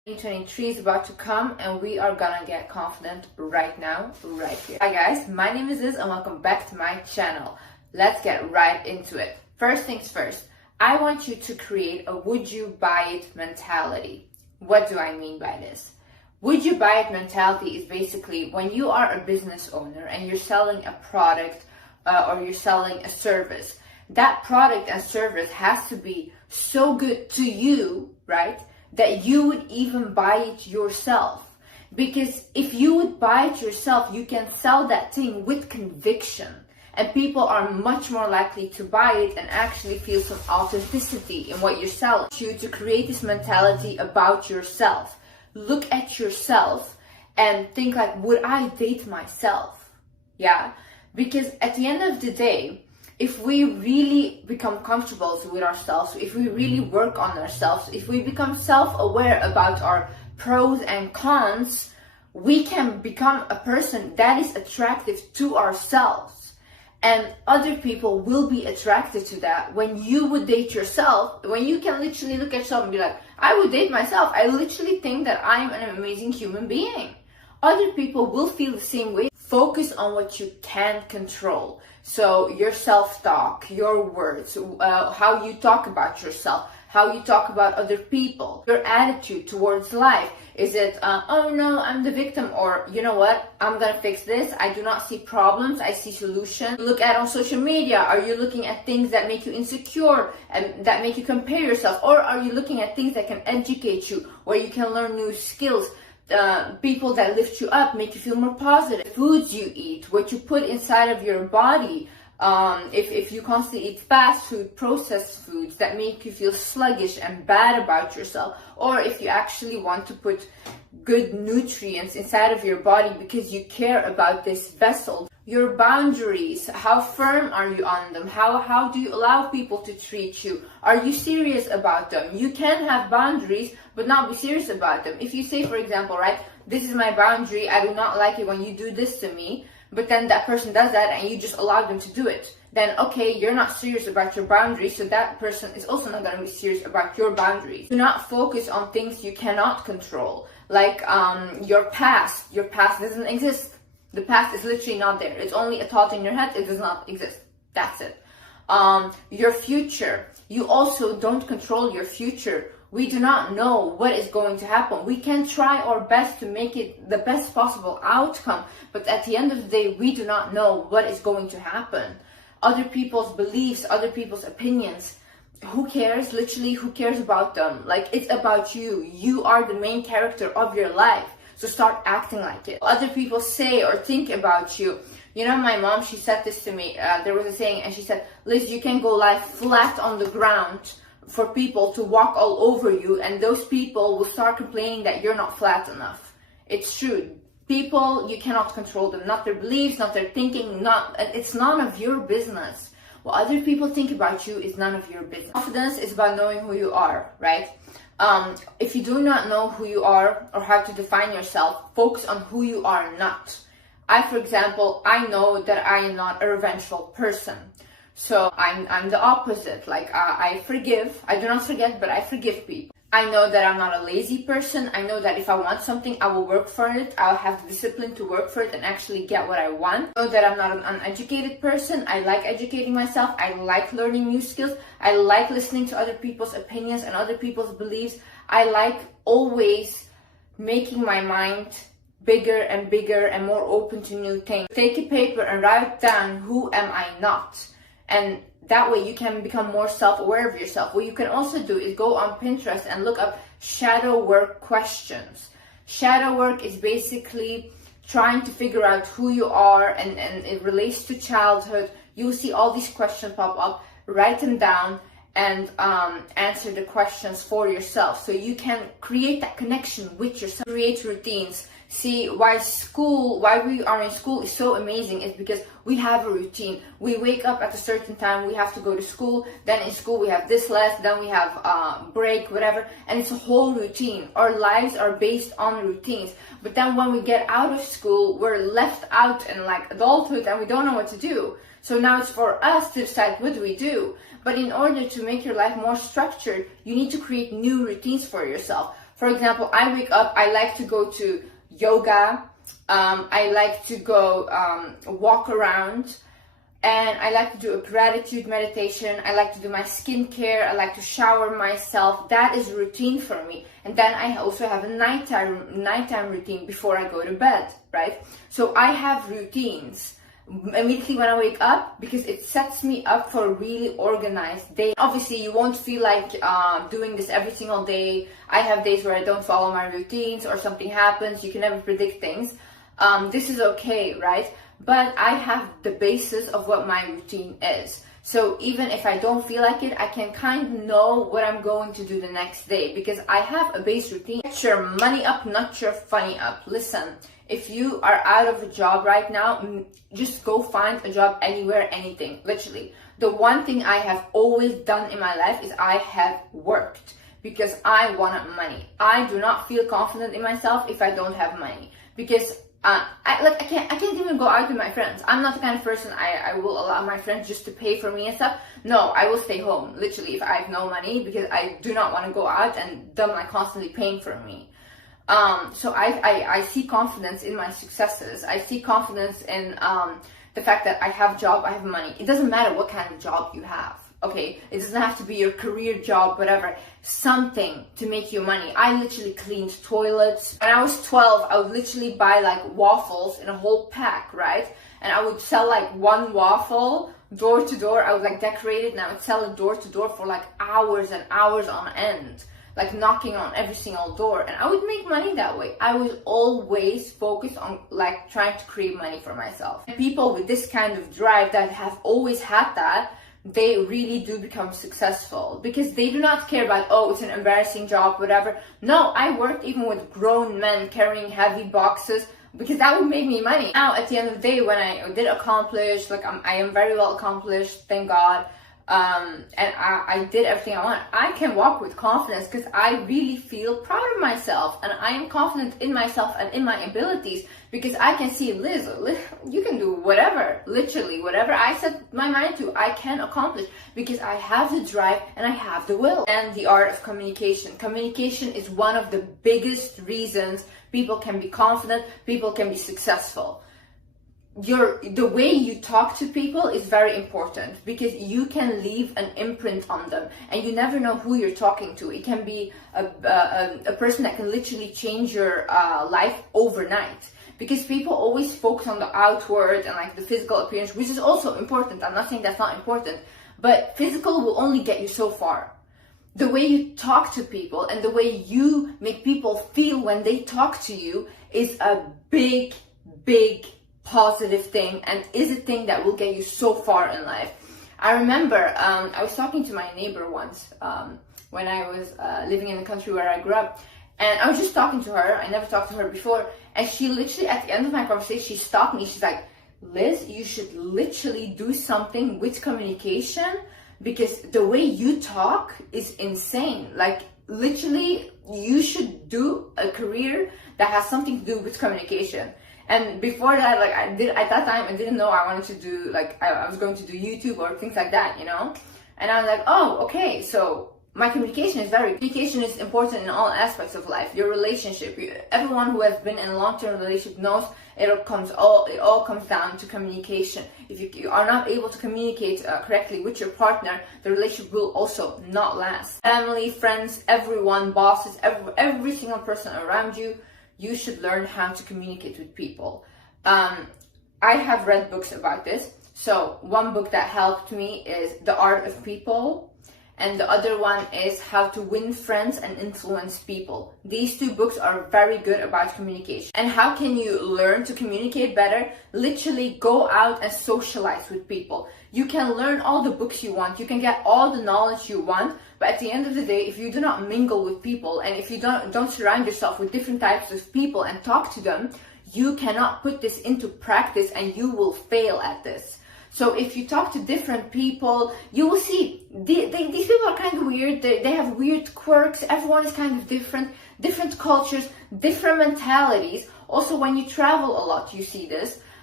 2023 is about to come and we are gonna get confident right now, right here. Hi guys, my name is Liz and welcome back to my channel. Let's get right into it. First things first, I want you to create a would you buy it mentality. What do I mean by this? Would you buy it mentality is basically when you are a business owner and you're selling a product or you're selling a service. That product and service has to be so good to you, right? That you would even buy it yourself. Because if you would buy it yourself, you can sell that thing with conviction. And people are much more likely to buy it and actually feel some authenticity in what you're selling. You to create this mentality about yourself. Look at yourself and think like, would I date myself? Yeah? Because at the end of the day, if we really become comfortable with ourselves, if we really work on ourselves, if we become self-aware about our pros and cons, we can become a person that is attractive to ourselves. And other people will be attracted to that. When you would date yourself, when you can literally look at yourself and be like, I would date myself. I literally think that I'm an amazing human being. Other people will feel the same way. Focus on what you can control. So your self-talk, your words, how you talk about yourself, how you talk about other people, your attitude towards life. Is it, oh no, I'm the victim, or you know what, I'm gonna fix this. I do not see problems, I see solutions. Look at on social media. Are you looking at things that make you insecure and that make you compare yourself? Or are you looking at things that can educate you, where you can learn new skills? People that lift you up, make you feel more positive. Foods you eat, what you put inside of your body. If you constantly eat fast food, processed foods that make you feel sluggish and bad about yourself, or if you actually want to put good nutrients inside of your body because you care about this vessel. Your boundaries, how firm are you on them? How do you allow people to treat you? Are you serious about them? You can have boundaries but not be serious about them. If you say, for example, right, this is my boundary, I do not like it when you do this to me, but then that person does that and you just allow them to do it, then okay, you're not serious about your boundaries, so that person is also not going to be serious about your boundaries. Do not focus on things you cannot control, like your past. Your past doesn't exist. The past is literally not there. It's only a thought in your head. It does not exist. That's it. Your future. You also don't control your future. We do not know what is going to happen. We can try our best to make it the best possible outcome, but at the end of the day, we do not know what is going to happen. Other people's beliefs, other people's opinions, who cares? Literally, who cares about them? Like, it's about you. You are the main character of your life. So start acting like it. Other people say or think about you. You know, my mom, she said this to me. There was a saying, and she said, Liz, you can go lie flat on the ground for people to walk all over you, and those people will start complaining that you're not flat enough. It's true. People, you cannot control them. Not their beliefs, not their thinking, it's none of your business. What other people think about you is none of your business. Confidence is about knowing who you are, right? If you do not know who you are or how to define yourself, focus on who you are not. For example, I know that I am not a revengeful person. So I'm the opposite. Like, I forgive. I do not forget, but I forgive people. I know that I'm not a lazy person. I know that if I want something, I will work for it. I'll have the discipline to work for it and actually get what I want. I know that I'm not an uneducated person. I like educating myself. I like learning new skills. I like listening to other people's opinions and other people's beliefs. I like always making my mind bigger and bigger and more open to new things. Take a paper and write down, who am I not? And that way you can become more self-aware of yourself. What you can also do is go on Pinterest and look up shadow work questions. Shadow work is basically trying to figure out who you are, and it relates to childhood. You'll see all these questions pop up. Write them down and answer the questions for yourself, so you can create that connection with yourself. Create routines. See, why we are in school is so amazing is because we have a routine. We wake up at a certain time, we have to go to school, then in school we have this lesson, then we have break, whatever, and it's a whole routine. Our lives are based on routines. But then when we get out of school, we're left out in like adulthood and we don't know what to do. So now it's for us to decide what do we do. But in order to make your life more structured, you need to create new routines for yourself. For example, I wake up, I like to go to yoga, I like to go walk around, and I like to do a gratitude meditation. I like to do my skincare. I like to shower myself. That is routine for me. And then I also have a nighttime routine before I go to bed, right? So I have routines immediately when I wake up, because it sets me up for a really organized day. Obviously, you won't feel like doing this every single day. I have days where I don't follow my routines or something happens. You can never predict things. This is okay, right? But I have the basis of what my routine is. So even if I don't feel like it, I can kind of know what I'm going to do the next day, because I have a base routine. Get your money up, not your funny up. Listen, if you are out of a job right now, just go find a job anywhere, anything, literally. The one thing I have always done in my life is I have worked, because I wanted money. I do not feel confident in myself if I don't have money, because I can't even go out with my friends. I'm not the kind of person I will allow my friends just to pay for me and stuff. No, I will stay home, literally, if I have no money, because I do not want to go out and them like constantly paying for me. So I see confidence in my successes. I see confidence in the fact that I have a job, I have money. It doesn't matter what kind of job you have. Okay, it doesn't have to be your career job, whatever, something to make you money. I literally cleaned toilets. When I was 12, I would literally buy like waffles in a whole pack, right? And I would sell like one waffle door to door. I would like decorate it, and I would sell it door to door for like hours and hours on end, like knocking on every single door, and I would make money that way. I was always focused on like trying to create money for myself. And people with this kind of drive that have always had that, they really do become successful, because they do not care about, oh, it's an embarrassing job, whatever. No, I worked even with grown men carrying heavy boxes, because that would make me money. Now, at the end of the day, when I did accomplish, like I am very well accomplished, thank God, and I did everything I want, I can walk with confidence, because I really feel proud of myself, and I am confident in myself and in my abilities, because I can see, Liz, you can do whatever, literally whatever I set my mind to, I can accomplish, because I have the drive and I have the will. And the art of communication. Communication is one of the biggest reasons people can be confident, people can be successful. The way you talk to people is very important, because you can leave an imprint on them, and you never know who you're talking to. It can be a person that can literally change your life overnight, because people always focus on the outward and like the physical appearance, which is also important. I'm not saying that's not important, but physical will only get you so far. The way you talk to people and the way you make people feel when they talk to you is a big positive thing, and is a thing that will get you so far in life. I remember I was talking to my neighbor once when I was living in the country where I grew up, and I was just talking to her. I never talked to her before, and she literally, at the end of my conversation, she stopped me. She's like, Liz, you should literally do something with communication, because the way you talk is insane. Like, literally, you should do a career that has something to do with communication. And before that, like at that time, I didn't know I wanted to do, like, I was going to do YouTube or things like that, you know? And I was like, oh, okay, so my communication is important in all aspects of life. Your relationship, everyone who has been in a long-term relationship knows it all comes down to communication. If you are not able to communicate correctly with your partner, the relationship will also not last. Family, friends, everyone, bosses, every single person around you, you should learn how to communicate with people. I have read books about this. So one book that helped me is The Art of People, and the other one is How to Win Friends and Influence People. These two books are very good about communication. And how can you learn to communicate better? Literally go out and socialize with people. You can learn all the books you want, you can get all the knowledge you want, but at the end of the day, if you do not mingle with people, and if you don't surround yourself with different types of people and talk to them, you cannot put this into practice, and you will fail at this. So if you talk to different people, you will see these people are kind of weird. They have weird quirks. Everyone is kind of different cultures, different mentalities. Also, when you travel a lot, you see this.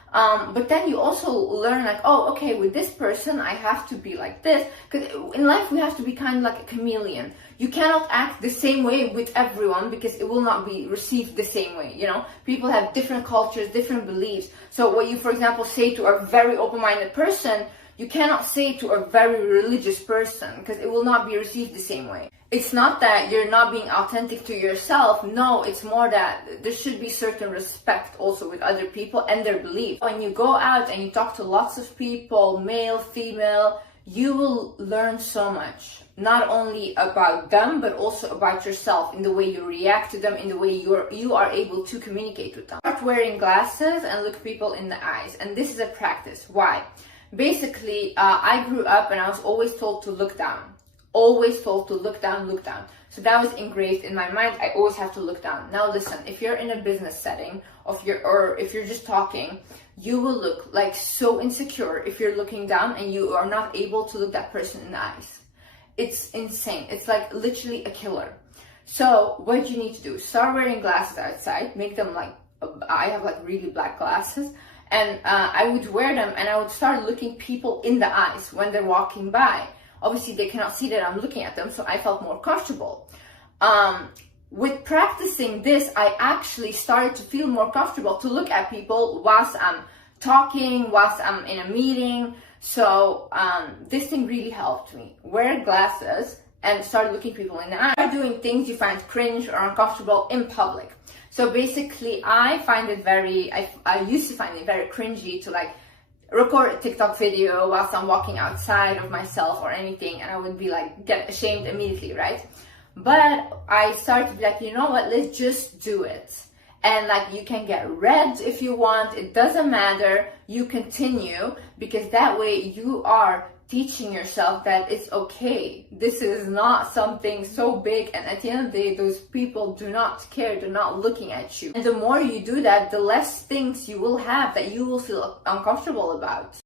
But then you also learn like, oh, okay, with this person I have to be like this, because in life we have to be kind of like a chameleon. You cannot act the same way with everyone because it will not be received the same way, you know. People have different cultures, different beliefs. So what you, for example, say to a very open-minded person, you cannot say to a very religious person, because it will not be received the same way. It's not that you're not being authentic to yourself. No, it's more that there should be certain respect also with other people and their beliefs. When you go out and you talk to lots of people, male, female, you will learn so much. Not only about them, but also about yourself, in the way you react to them, in the way you are able to communicate with them. Start wearing glasses and look people in the eyes. And this is a practice. Why? Basically, I grew up and I was always told to look down. Always told to look down, look down. So that was engraved in my mind. I always have to look down. Now listen, if you're in a business setting or if you're just talking, you will look like so insecure if you're looking down and you are not able to look that person in the eyes. It's insane. It's like literally a killer. So what you need to do, start wearing glasses outside, make them like, I have like really black glasses, and I would wear them and I would start looking people in the eyes when they're walking by. Obviously, they cannot see that I'm looking at them, so I felt more comfortable. With practicing this, I actually started to feel more comfortable to look at people whilst I'm talking, whilst I'm in a meeting. So this thing really helped me. Wear glasses and start looking people in the eye. Start doing things you find cringe or uncomfortable in public. So basically, I used to find it very cringy to like record a TikTok video whilst I'm walking outside of myself or anything, and I would be like, get ashamed immediately, right? But I started to be like, you know what, let's just do it. And like, you can get red if you want, it doesn't matter, you continue, because that way you are teaching yourself that it's okay. This is not something so big, and at the end of the day, those people do not care, they're not looking at you. And the more you do that, the less things you will have that you will feel uncomfortable about.